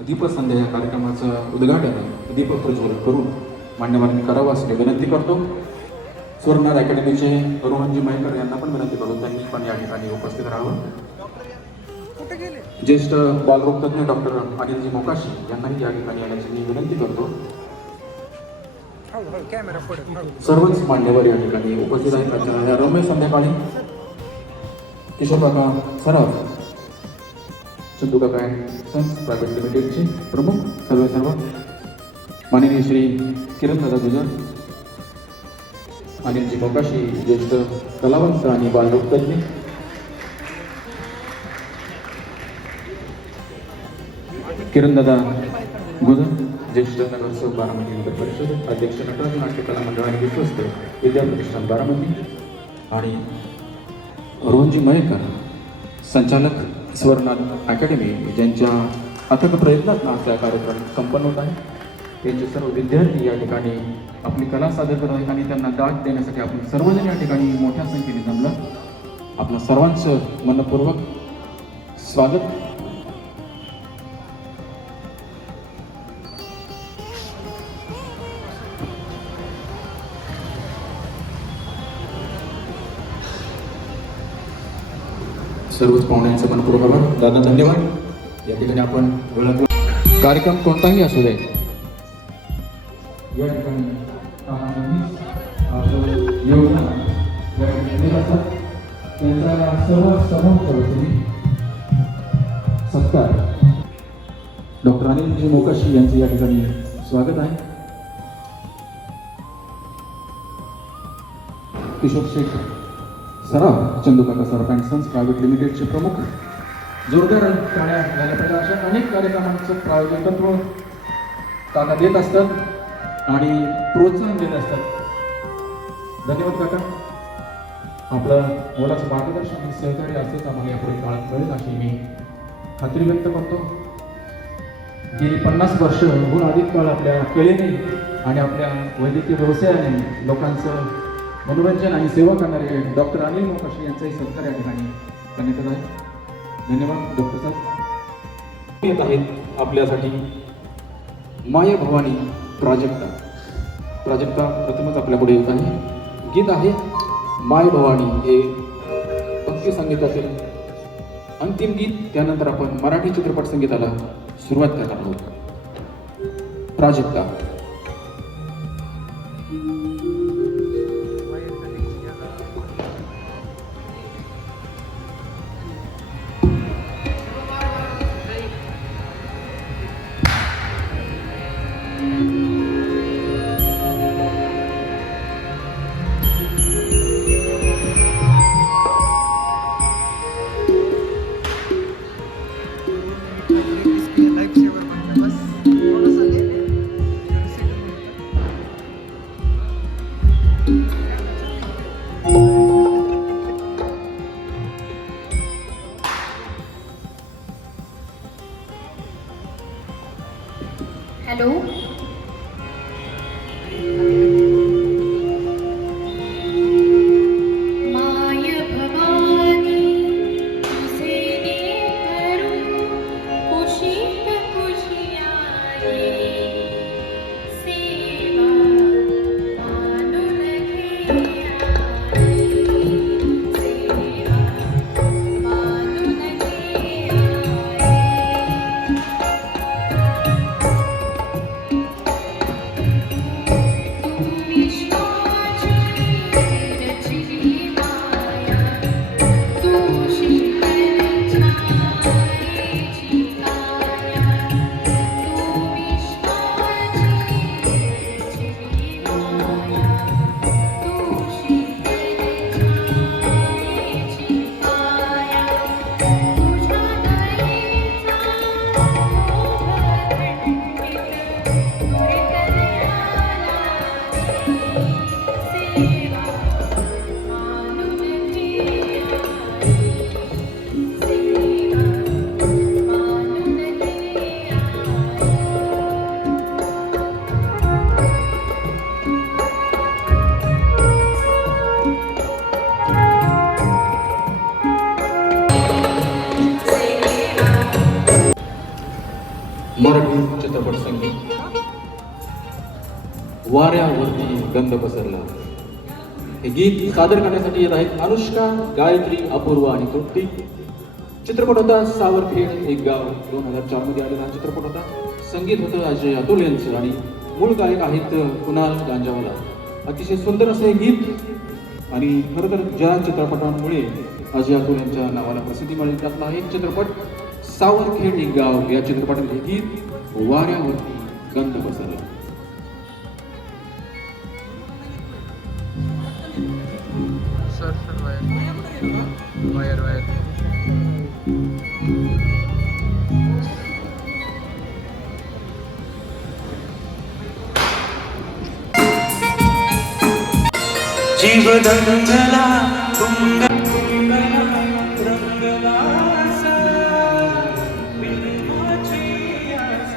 दीपसंध्या या कार्यक्रमाचं उद्घाटन दीपप्रज्वलन करून मान्यवरांनी करावं असे विनंती करतो. स्वर्णनाथ अकॅडमीचे रोहनजी मयेकर यांना पण विनंती करतो त्यांनी पण या ठिकाणी उपस्थित राहावं. ज्येष्ठ बालरोग तज्ञ डॉक्टर अनिलजी मोकाशी यांनाही या ठिकाणी येण्याची मी विनंती करतो. सर्वच मान्यवर या ठिकाणी उपस्थित आहेत. आजच्या रम्य संध्याकाळी किशोर काका सराफ, चंदू काका सन्स प्रायव्हेट लिमिटेडचे प्रमुख सर्व माननीय श्री किरणदादा गुजर, अनिलजी मोकाशी ज्येष्ठ कलावंत आणि बालरोग तज्ञ, किरणदादा गुजर ज्येष्ठ नगरसेवक बारामती नगर परिषद, अध्यक्ष नटराज नाट्य कला मंडळ आणि विश्वस्त विद्याप्रतिष्ठान बारामती, आणि रोहनजी मयेकर संचालक स्वर्णनाथ अकॅडमी ज्यांच्या अथक प्रयत्नात आजचा कार्यक्रम संपन्न होत आहे. त्यांचे सर्व विद्यार्थी या ठिकाणी आपली कला सादर करत आहेत आणि त्यांना दाद देण्यासाठी आपण सर्वजण या ठिकाणी मोठ्या संख्येने जमलं. आपलं सर्वांचं मनपूर्वक स्वागत. सर्वच पाहुण्यांचं मनपूर्वक आभार. दादा धन्यवाद. या ठिकाणी आपण कार्यक्रम कोणताही असू दे या ठिकाणी योगदान त्यांचा सर्व समोर सत्कार डॉक्टर अनिलजी मोकाशी यांचे या ठिकाणी स्वागत आहे. किशोर शेख सराफ, चंदू काका सराफ अँड सन्स प्रायव्हेट लिमिटेडचे प्रमुख. जोरदार टाळ्या झाल्या पाहिजे. अशा अनेक कार्यक्रमांचं प्रायोजकत्व काका देत असतात आणि प्रोत्साहन देत असतात. धन्यवाद काका. आपलं मोलाचं मार्गदर्शन आणि सहकार्य असेच आम्हाला यापुढे काळात मिळेल अशी मी खात्री व्यक्त करतो. गेली 50 वर्षहून अधिक काळ आपल्या कलेने आणि आपल्या वैद्यकीय व्यवसायाने लोकांचं मनोरंजन आणि सेवा करणारे डॉक्टर अनिल मोकाशी यांचाही सत्कार या ठिकाणी करण्यात येत आहे. धन्यवाद डॉक्टर साहेब. येत आहेत आपल्यासाठी माय भवानी प्राजक्ता. प्रथमच आपल्या पुढे येत आहे. गीत आहे माय भवानी, हे भक्ती संगीताचे अंतिम गीत. त्यानंतर आपण मराठी चित्रपट संगीताला सुरुवात करणार आहोत. प्राजक्ता. हॅलो. मराठी चित्रपट संगीत वाऱ्यावरती गंध पसरला. हे गीत सादर करण्यासाठी येत आहेत अनुष्का, गायत्री, अपूर्व आणि तृप्ती. चित्रपट होता सावरखेड एक गाव. 2004 मध्ये आलेला हा चित्रपट होता. संगीत होतं अजय अतुल यांचं आणि मूळ गायक आहेत कुणाल गांजावाला. अतिशय सुंदर असं हे गीत आणि खरं तर ज्या चित्रपटांमुळे अजय अतुल यांच्या नावाला प्रसिद्धी मिळाली त्यातला एक चित्रपट सावरखेड एक गाव. या चित्रपटातील गीत वाऱ्यावरती गंध पसरला. सर वायर जीव रंगला तुंग रंगला प्रेमाची आस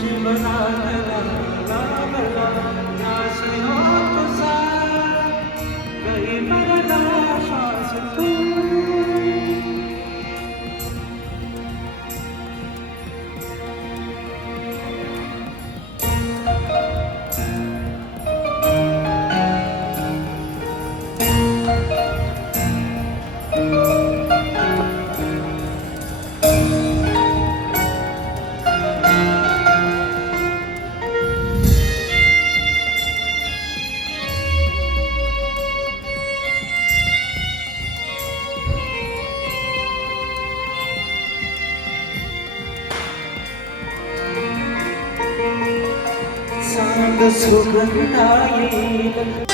जीवनात लागला आस तुझा काही मरला श्वास तू. सांग सुगंधा येईल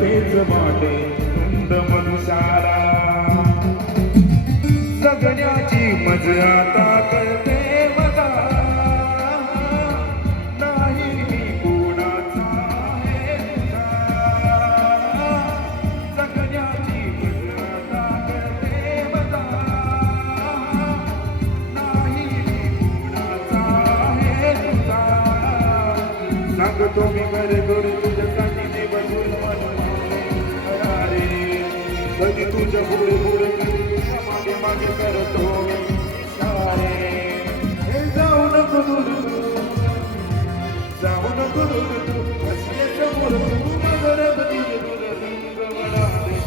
तेच वाटे तुंड मधुसारा जगण्याची मज आता कळते मला. नाही मी कोणाचा आहे तुझा. जगण्याची मज आता कळते मला. नाही मी कोणाचा आहे तुझा. सांगतो मी घर घर तुझ्यासाठी देवधून कधी तुझ्या पुढे पुढे मागे मागे करतो इशारे. हे जाऊ नको दूर तू, जाऊ नको दूर तू, असल्याच्या मोर तू मगर बदी दूर रंग वळाले.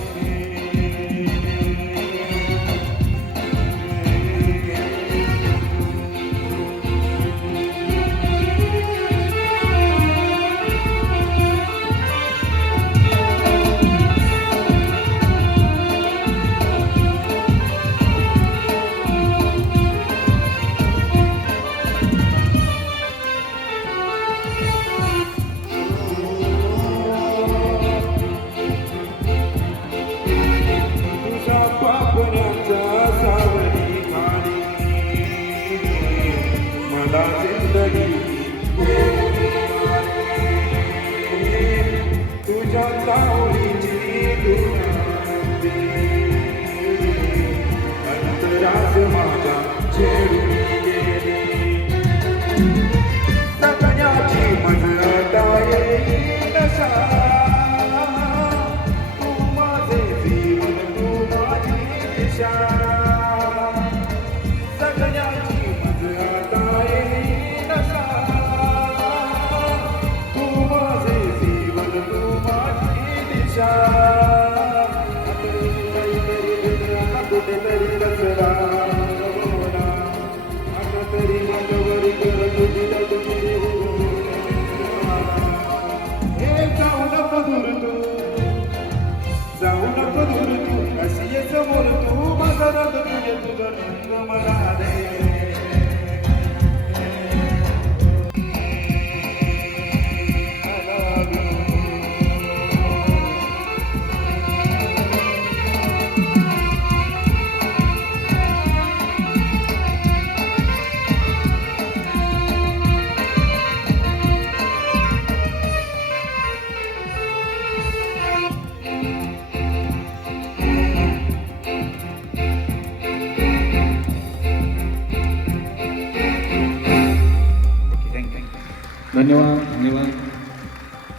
धन्यवाद धन्यवाद.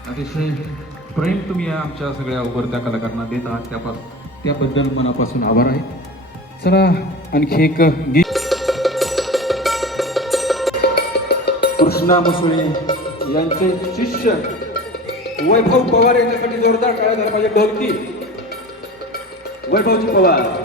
अतिशय प्रेम तुम्ही या आमच्या सगळ्या उभरत्या कलाकारांना देत आहात, त्याबद्दल मनापासून आभार आहे. चला आणखी एक गीत. कृष्णा मुसळे यांचे शिष्य वैभव पवार यांच्यासाठी जोरदार टाळ्या झाल्या पाहिजे. ढोलकी वैभवजी पवार.